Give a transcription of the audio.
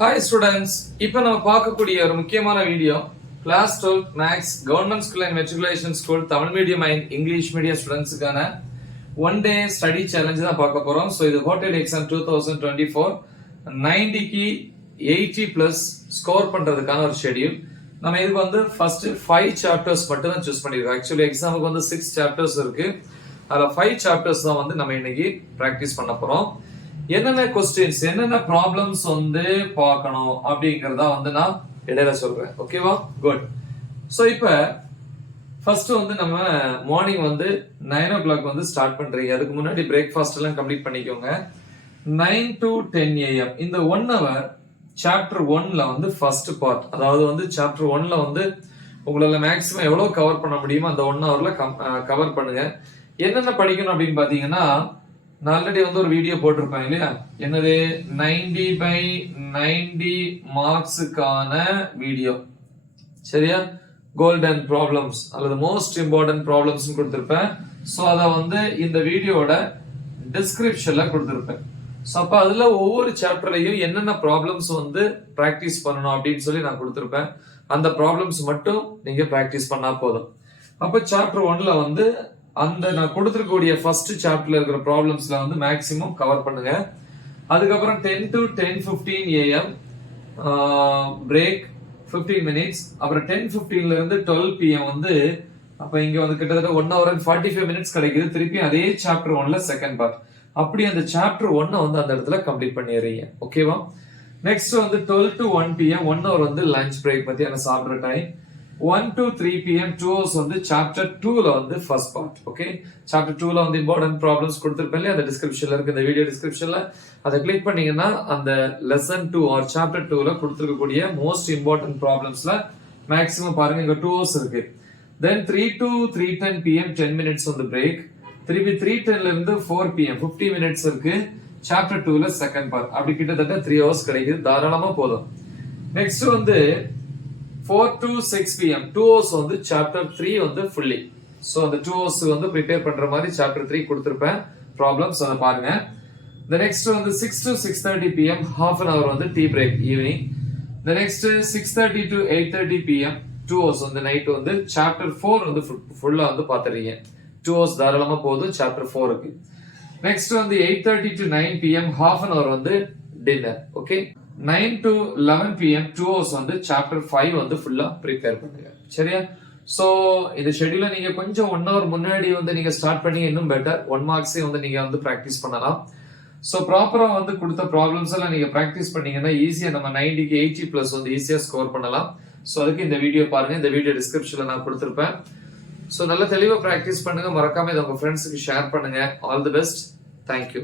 Hi students, இப்போ நம்ம பார்க்கக்கூடிய ஒரு முக்கியமான video class 12 maths government school and matriculation school Tamil medium and English medium ஸ்டூடெண்ட்ஸ்க்கான ஒன் டே ஸ்டடி சேலஞ்ச் தான் பார்க்க போறோம். ஸோ இது ஹோட்டல் எக்ஸாம் 2024 90க்கு 80 பிளஸ் ஸ்கோர் பண்றதுக்கான ஒரு ஷெடியூல். நம்ம இதுக்கு வந்து ஃபர்ஸ்ட் 5 சாப்டர்ஸ் மட்டும் தான் சூஸ் பண்ணிருக்கோம். ஆக்சுவலி எக்ஸாமுக்கு வந்து 6 சாப்டர்ஸ் இருக்கு. அதுல 5 சாப்டர்ஸ் தான் வந்து நம்ம இன்னைக்கு பிராக்டிஸ் பண்ண போறோம். என்னென்ன கொஸ்டின்ஸ் என்னென்ன ப்ராப்ளம்ஸ் வந்து பார்க்கணும் அப்படிங்கறத வந்து நான் இடையில சொல்றேன். ஓகேவா? குட். ஸோ இப்ப ஃபர்ஸ்ட் வந்து நம்ம மார்னிங் வந்து 9 o'clock வந்து ஸ்டார்ட் பண்றீங்க. அதுக்கு முன்னாடி பிரேக்ஃபாஸ்ட் எல்லாம் கம்ப்ளீட் பண்ணிக்கோங்க. 9 to 10 AM இந்த 1 hour சாப்டர் 1ல வந்து ஃபர்ஸ்ட் பார்ட், அதாவது வந்து சாப்டர் 1ல வந்து உங்களால மேக்ஸிமம் எவ்வளவு கவர் பண்ண முடியுமோ அந்த 1 hourல கவர் பண்ணுங்க. என்னென்ன படிக்கணும் அப்படின்னு பாத்தீங்கன்னா, நான் ஆல்ரெடி வந்து ஒரு வீடியோ போட்டிருப்பேன் இல்லையா, என்னது 90/90 மார்க்ஸுக்கான வீடியோ. சரியா? கோல்டன் ப்ராப்ளம்ஸ் அல்லது மோஸ்ட் இம்பார்ட்டன்ட் ப்ராப்ளம்ஸ் கொடுத்திருப்பேன். ஸோ அதை வந்து இந்த வீடியோட டிஸ்கிரிப்ஷன்ல கொடுத்திருப்பேன். ஸோ அப்ப அதுல ஒவ்வொரு சாப்டர்லையும் என்னென்ன ப்ராப்ளம்ஸ் வந்து பிராக்டிஸ் பண்ணணும் அப்படின்னு சொல்லி நான் கொடுத்திருப்பேன். அந்த ப்ராப்ளம்ஸ் மட்டும் நீங்க பிராக்டிஸ் பண்ணா போதும். அப்ப சாப்டர் 1ல வந்து அந்த நான் கொடுத்திருக்கக்கூடிய ஃபர்ஸ்ட் சாப்டர்ல இருக்கிற ப்ராப்ளம்ஸ்ல வந்து மேக்ஸிமம் கவர் பண்ணுங்க. அதுக்கப்புறம் 10 to 10:15 AM பிரேக் 15 மினிட்ஸ். அப்புறம் 10:15ல இருந்து 12 PM வந்து அப்ப இங்க வந்து கிட்டத்தட்ட 1 hour and 45 மினிட்ஸ் கிடைக்குது. திருப்பி அதே சாப்டர் 1ல செகண்ட் பார்ட். அப்படி அந்த சாப்டர் 1 வந்து அந்த இடத்துல கம்ப்ளீட் பண்ணிடுறீங்க. ஓகேவா? நெக்ஸ்ட் வந்து 12 to 1 PM 1 hour வந்து லஞ்ச் பிரேக் மத்தியான சாப்பிடுற டைம். 1 to 3 PM 2 hours வந்து சாப்டர் 2ல வந்து ஃபர்ஸ்ட் பார்ட். ஓகே, சாப்டர் 2ல வந்து இம்பார்ட்டன்ட் ப்ராப்ளம்ஸ் கொடுத்திருப்பேன். அந்த டிஸ்கிரிப்ஷன்ல இருக்கு, இந்த வீடியோ டிஸ்கிரிப்ஷன்ல அதை கிளிக் பண்ணீங்கன்னா அந்த லெசன் 2 ஆர் சாப்டர் 2ல கொடுத்திருக்கக்கூடிய மோஸ்ட் இம்பார்ட்டன்ட் ப்ராப்ளம்ஸ்ல மேக்ஸிமம் பாருங்க. இங்க 2 hours இருக்கு. தென் 3 to 3:10 PM 10 மினிட்ஸ் வந்து பிரேக். திருப்பி 3:10ல இருந்து 4 PM 50 மினிட்ஸ் இருக்கு. சாப்டர் 2ல செகண்ட் பார்ட். அப்படி கிட்டத்தட்ட 3 hours கிடைக்குது. தாராளமா போதும். நெக்ஸ்ட் வந்து 4 to 6 PM 2 hours வந்து சாப்டர் 3 வந்து ஃபுல்லி. சோ அந்த 2 hours வந்து ப்ரிப்பேர் பண்ற மாதிரி சாப்டர் 3 கொடுத்திருப்பேன். ப்ராப்ளம்ஸ் அத பாருங்க. the next வந்து 6 to 6:30 PM half an hour வந்து tea break evening. the next 6:30 to 8:30 PM 2 hours வந்து நைட் வந்து சாப்டர் 4 வந்து ஃபுல்லா வந்து பாத்துறீங்க. 2 hours தாராளமா போதும் சாப்டர் 4க்கு. நெக்ஸ்ட் வந்து 8:30 to 9 PM half an hour வந்து dinner. Okay, 9 to 11 PM 2 hours வந்து சாப்டர் 5 வந்து ஃபுல்லா ப்ரிப்பேர் பண்ணுங்க. சரியா? சோ இந்த ஷெட்யூல நீங்க கொஞ்சம் 1 hour முன்னாடி வந்து நீங்க ஸ்டார்ட் பண்ணி இன்னும் பெட்டர் 1 மார்க்ஸே வந்து நீங்க வந்து பிராக்டிஸ் பண்ணலாம். சோ ப்ராப்பரா வந்து கொடுத்த ப்ராப்ளம்ஸ் எல்லாம் நீங்க பிராக்டிஸ் பண்ணீங்கன்னா ஈஸியா நம்ம 90க்கு 80 பிளஸ் வந்து ஈஸியா ஸ்கோர் பண்ணலாம். சோ அதுக்கு இந்த வீடியோ பாருங்க. இந்த வீடியோ டிஸ்கிரிப்ஷன்ல நான் கொடுத்திருப்பேன். சோ நல்ல தெளிவா பிராக்டிஸ் பண்ணுங்க. மறக்காம இதை உங்க ஃப்ரெண்ட்ஸுக்கு ஷேர் பண்ணுங்க. All the best. தேங்க்யூ.